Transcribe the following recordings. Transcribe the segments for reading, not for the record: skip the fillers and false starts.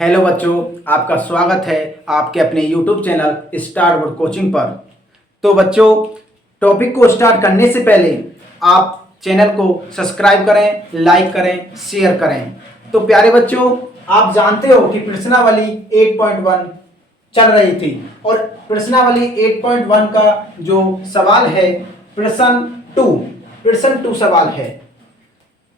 Hello बच्चों, आपका स्वागत है आपके अपने YouTube channel star board coaching पर। तो बच्चों, टॉपिक को स्टार्ट करने से पहले आप चैनल को सब्सक्राइब करें, लाइक करें, शेयर करें। तो प्यारे बच्चों, आप जानते हो कि प्रश्नावली 8.1 चल रही थी और प्रश्नावली 8.1 का जो सवाल है प्रश्न 2 सवाल है।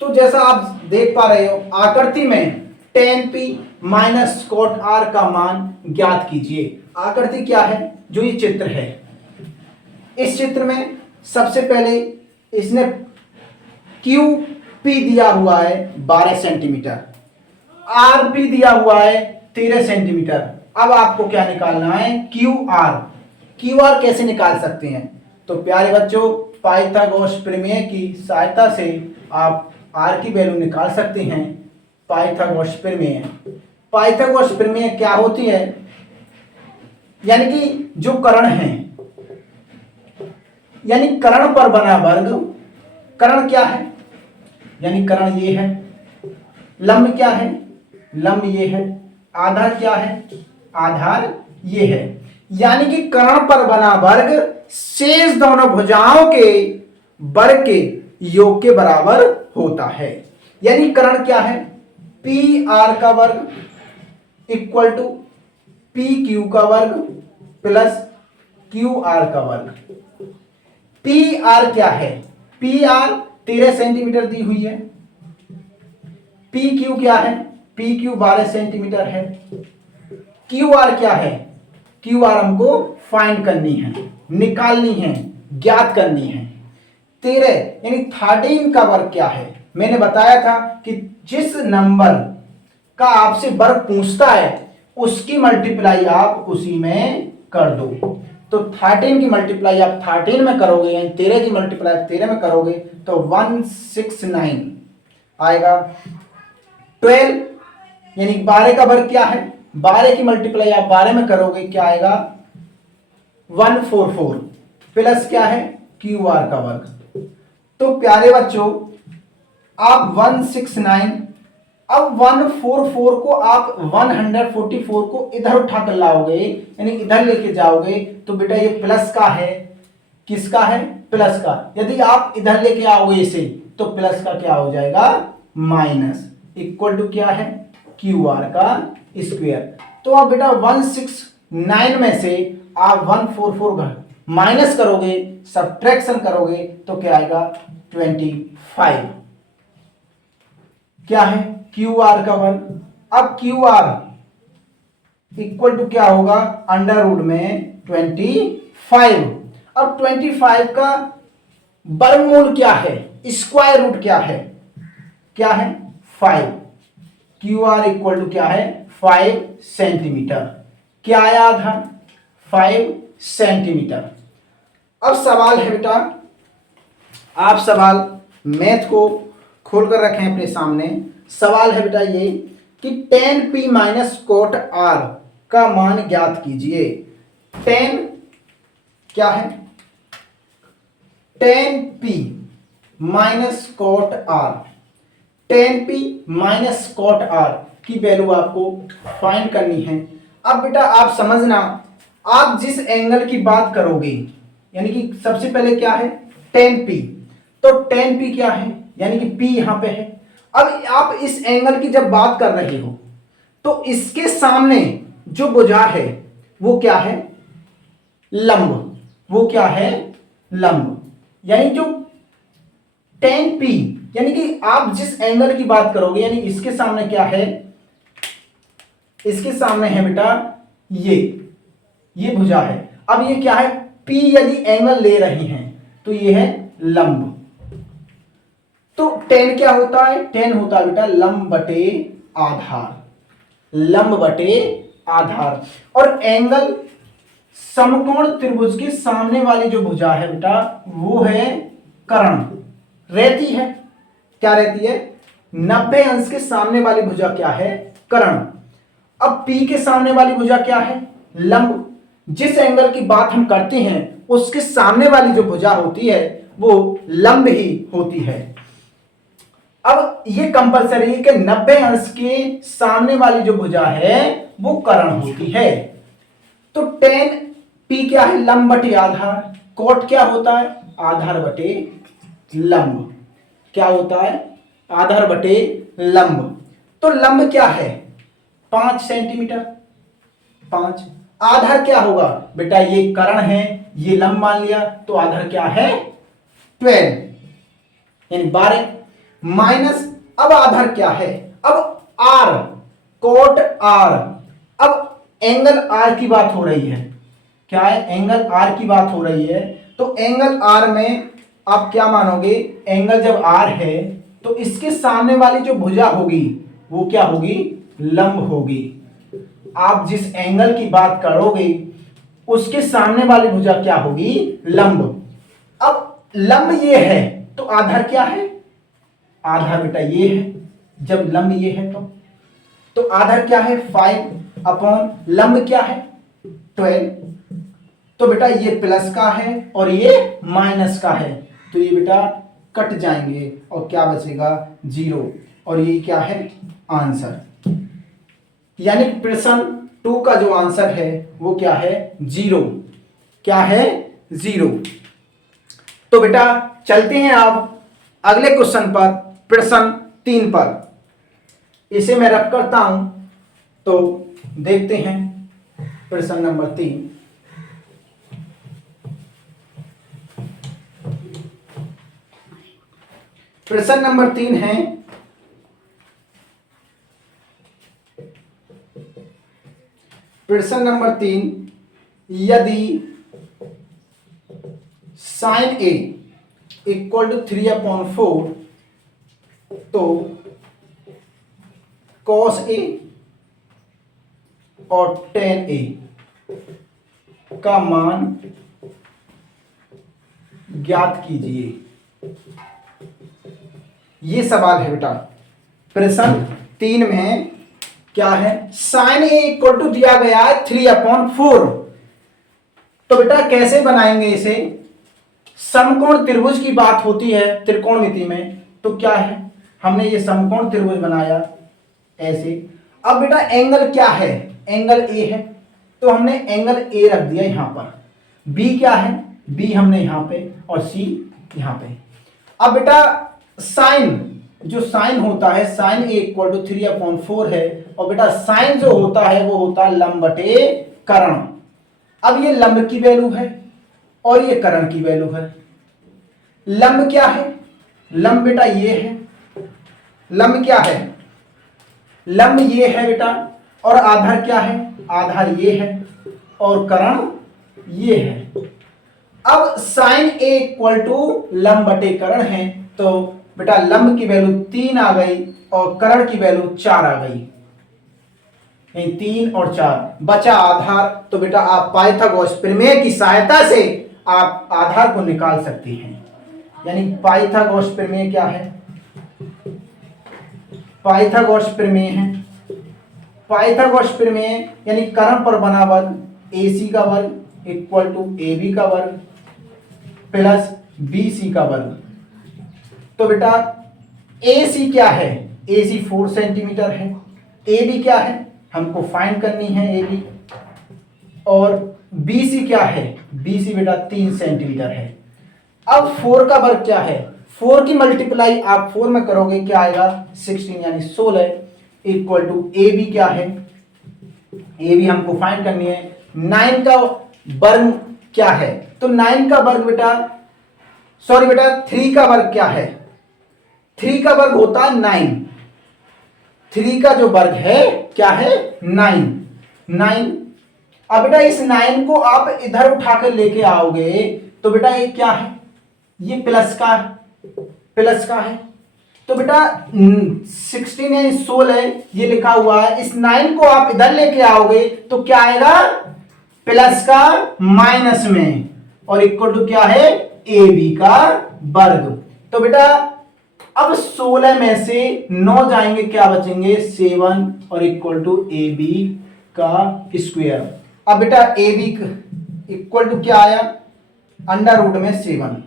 तो जैसा आप देख पा रहे हो, आकृति में tan p minus cot r का मान ज्ञात कीजिए। आकृति क्या है? जो ये चित्र है, इस चित्र में सबसे पहले इसने QP दिया हुआ है 12 सेंटीमीटर, RP दिया हुआ है 13 सेंटीमीटर। अब आपको क्या निकालना है? QR कैसे निकाल सकते हैं? तो प्यारे बच्चों, पाइथागोरस प्रमेय की सहायता से आप R की वैल्यू निकाल सकते हैं। पाइथागोरस प्रमेय क्या होती है? यानी कि जो कर्ण है, यानी कर्ण पर बना वर्ग। कर्ण क्या है? यानी कर्ण ये है। लंब क्या है? लंब ये है। आधार क्या है? आधार ये है। यानी कि कर्ण पर बना वर्ग शेष दोनों भुजाओं के वर्ग के योग के बराबर होता है। यानी कर्ण क्या है? पी आर का वर्ग इक्वल टू पी क्यू का वर्ग प्लस क्यू आर का वर्ग। पी आर क्या है? पी आर 13 सेंटीमीटर दी हुई है। पी क्यू क्या है? पी क्यू 12 सेंटीमीटर है। क्यू आर क्या है? क्यू आर हमको फाइंड करनी है, निकालनी है, ज्ञात करनी है। 13 यानी 13 का वर्ग क्या है? मैंने बताया था कि जिस नंबर का आपसे वर्ग पूछता है उसकी मल्टीप्लाई आप उसी में कर दो। तो 13 की मल्टीप्लाई आप 13 में करोगे, यानी 13 की मल्टीप्लाई आप 13 में करोगे तो 169 आएगा। 12 यानी 12 का वर्ग क्या है? 12 की मल्टीप्लाई आप 12 में करोगे, क्या आएगा? 144 प्लस क्या है? क्यू आर का वर्ग। तो प्यारे बच्चों, आप 169, अब 144 को आप 144 को इधर उठाकर लाओगे, यानी इधर लेके जाओगे तो बेटा ये प्लस का है। किसका है? प्लस का। यदि आप इधर लेके आओगे इसे तो प्लस का क्या हो जाएगा? माइनस। इक्वल टू क्या है? क्यू आर का स्क्वायर। तो अब बेटा 169 में से आप 144 माइनस करोगे, सब्ट्रैक्शन करोगे तो क्या आएगा? 25। क्या है? क्यू आर का वर्ग। अब क्यू आर इक्वल टू क्या होगा? अंडर रूट में 25। अब 25 का वर्गमूल क्या है? स्क्वायर रूट क्या है? क्या है? 5। क्यू आर इक्वल टू क्या है? 5 सेंटीमीटर। क्या आया आधार? 5 सेंटीमीटर। अब सवाल है बेटा, आप सवाल मैथ को खोलकर रखें अपने सामने। सवाल है बेटा ये कि tan p minus cot r का मान ज्ञात कीजिए। tan क्या है? tan p minus cot r। tan p minus cot r की वैल्यू आपको फाइंड करनी है। अब बेटा आप समझना, आप जिस एंगल की बात करोगे, यानी कि सबसे पहले क्या है? tan p। तो tan p क्या है? यानी कि p यहां पे है। अब आप इस एंगल की जब बात कर रहे हो तो इसके सामने जो भुजा है वो क्या है? लंब। वो क्या है? लंब। यानी जो tan p, यानी कि आप जिस एंगल की बात करोगे, यानी इसके सामने क्या है? इसके सामने है बेटा ये भुजा है। अब ये क्या है? p यदि एंगल ले रही हैं तो ये है लंब। तो tan क्या होता है? tan होता है बेटा लंब बटे आधार। लंब बटे आधार। और एंगल समकोण त्रिभुज के सामने वाली जो भुजा है बेटा वो है कर्ण। रहती है, क्या रहती है? 90 अंश के सामने वाली भुजा क्या है? कर्ण। अब P के सामने वाली भुजा क्या है? लंब। जिस एंगल की बात हम करते हैं उसके सामने वाली जो भुजा होती है वो लंब ही होती है। अब ये कंपलसरी है कि 90 अंश के सामने वाली जो भुजा है वो कर्ण होती है। तो टेन पी क्या है? लंब बटे आधार। कोट क्या होता है? आधार बटे लंब। क्या होता है? आधार बटे लंब। तो लंब क्या है? 5 सेंटीमीटर। 5 आधार क्या होगा बेटा? ये कर्ण है, ये लंब मान लिया, तो आधार क्या है? 12 यानी 12 माइनस। अब आधार क्या है? अब आर, कोट आर। अब एंगल आर की बात हो रही है। क्या है? एंगल आर की बात हो रही है। तो एंगल आर में आप क्या मानोगे? एंगल जब आर है तो इसके सामने वाली जो भुजा होगी वो क्या होगी? लंब होगी। आप जिस एंगल की बात करोगे उसके सामने वाली भुजा क्या होगी? लंब। अब लंब ये है तो आधार क्या है? आधार बेटा ये है। जब लंब ये है तो आधार क्या है? 5 अपॉन लंब क्या है? 12। तो बेटा ये प्लस का है और ये माइनस का है, तो ये बेटा कट जाएंगे और क्या बचेगा? 0। और ये क्या है? आंसर। यानी प्रश्न 2 का जो आंसर है वो क्या है? 0। क्या है? 0। तो बेटा चलते हैं आप अगले क्वेश्चन पर, प्रश्न 3 पर। इसे मैं रब करता हूं तो देखते हैं प्रश्न नंबर 3। प्रश्न नंबर 3 है, प्रश्न नंबर 3, यदि साइन ए इक्वल टू 3/4 तो कॉस ए और टेन ए का मान ज्ञात कीजिए। ये सवाल है बेटा। प्रश्न 3 में क्या है? साइन ए इक्वल टू दिया गया है 3/4। तो बेटा कैसे बनाएंगे इसे? समकोण त्रिभुज की बात होती है त्रिकोणमिति में, तो क्या है? हमने ये समकोण त्रिभुज बनाया ऐसे। अब बेटा एंगल क्या है? एंगल ए है, तो हमने एंगल ए रख दिया यहां पर। बी क्या है? बी हमने यहां पे और सी यहां पे। अब बेटा साइन, जो साइन होता है, साइन ए इक्वल टू 3/4 है, और बेटा साइन जो होता है वो होता है लंब बटे कर्ण। अब ये लंब की वैल्यू है और ये कर्ण की वैल्यू है। लंब क्या है? लंब बेटा ये है। लंब क्या है? लंब ये है बेटा, और आधार क्या है? आधार ये है और कर्ण ये है। अब साइन ए इक्वल टू लंब बटे कर्ण है, तो बेटा लंब की वैल्यू 3 आ गई और कर्ण की वैल्यू 4 आ गई। 3 और 4 बचा आधार। तो बेटा आप पाइथागोरस प्रमेय की सहायता से आप आधार को निकाल सकते हैं। यानी पाइथागोरस प्रमेय क्या है? पाइथागोरस प्रमेय है, पाइथागोरस प्रमेय यानी कर्ण पर बना वर्ग AC का वर्ग इक्वल टू AB का वर्ग प्लस BC का वर्ग। तो बेटा AC क्या है? AC 4 सेंटीमीटर है। AB क्या है? हमको फाइंड करनी है AB। और BC क्या है? BC बेटा 3 सेंटीमीटर है। अब 4 का वर्ग क्या है? 4 की मल्टीप्लाई आप 4 में करोगे क्या आएगा? 16 यानी 16 इक्वल टू AB क्या है? AB हमको फाइंड करनी है। 9 का वर्ग क्या है? तो 9 का वर्ग बेटा, सॉरी बेटा 3 का वर्ग क्या है? 3 का वर्ग होता है 9। 3 का जो वर्ग है क्या है? 9। 9। अब बेटा इस 9 को आप इधर उठाकर लेके आओगे तो बेटा ये क्या है? ये प्लस का, प्लस का है। तो बेटा 16 यानी 16 ये लिखा हुआ है। इस 9 को आप इधर लेके आओगे तो क्या आएगा? प्लस का माइनस में, और इक्वल टू क्या है? AB का वर्ग। तो बेटा अब 16 में से 9 जाएंगे, क्या बचेंगे? 7 और इक्वल टू AB का स्क्वायर। अब बेटा AB इक्वल टू क्या आया? अंडर रूट में 7।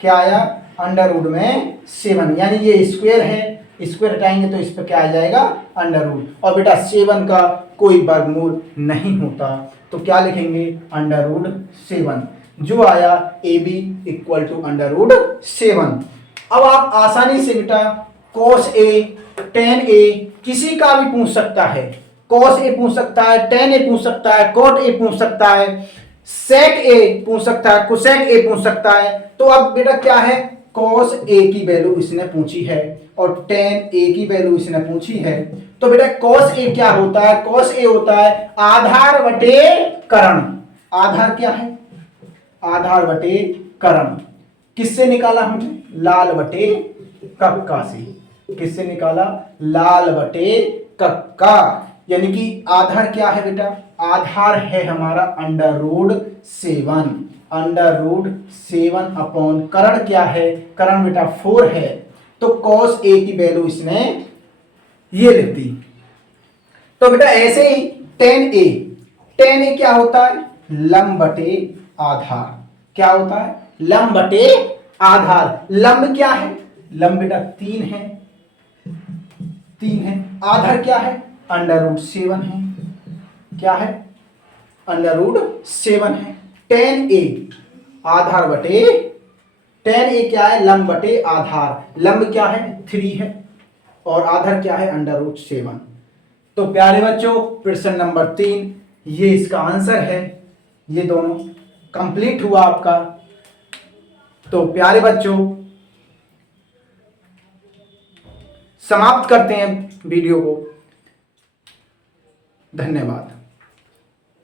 क्या आया? अंडर रूट में 7, यानी ये स्क्वायर है स्क्वायर हटाएंगे तो इस पर क्या आ जाएगा, अंडर रूट। और बेटा 7 का कोई वर्गमूल नहीं होता, तो क्या लिखेंगे, अंडर रूट 7, जो आया A B equal to under root 7। अब आप आसानी से बेटा cos A tan A किसी का भी पूछ सकता है, cos A पूछ सकता है, tan A पूछ सकता है, cot A पूछ सकता है, sec A पूछ सकता है, cosec A पूछ सकता है। तो अब बेटा क्या है, cos A की वैल्यू इसने पूछी है और tan A की वैल्यू इसने पूछी है। तो बेटा cos A क्या होता है, cos A होता है आधार बटे कर्ण। आधार क्या है, आधार बटे कर्ण। किससे निकाला हमने, लाल बटे कक्का से। किससे निकाला, लाल बटे कक्का। यानी कि आधार क्या है बेटा, आधार है हमारा under root 7, under root 7 upon कर्ण क्या है, कर्ण बेटा 4 है। तो cos A की वैल्यू इसने ये लिख दी। तो बेटा ऐसे ही tan A, tan A क्या होता है, लंब बटे आधार। क्या होता है, लंब बटे आधार। लंब क्या है, लंब बेटा 3 है, 3 है। आधार क्या है, अंडर रूट 7 है। क्या है, अंडर रूट 7 है। tan A आधार बटे, tan A क्या है, लंब बटे आधार। लंब क्या है, 3 है और आधार क्या है, अंडर रूट 7। तो प्यारे बच्चों प्रश्न नंबर 3 ये इसका आंसर है। ये दोनों कंप्लीट हुआ आपका। तो प्यारे बच्चों समाप्त करते हैं वीडियो को। धन्यवाद।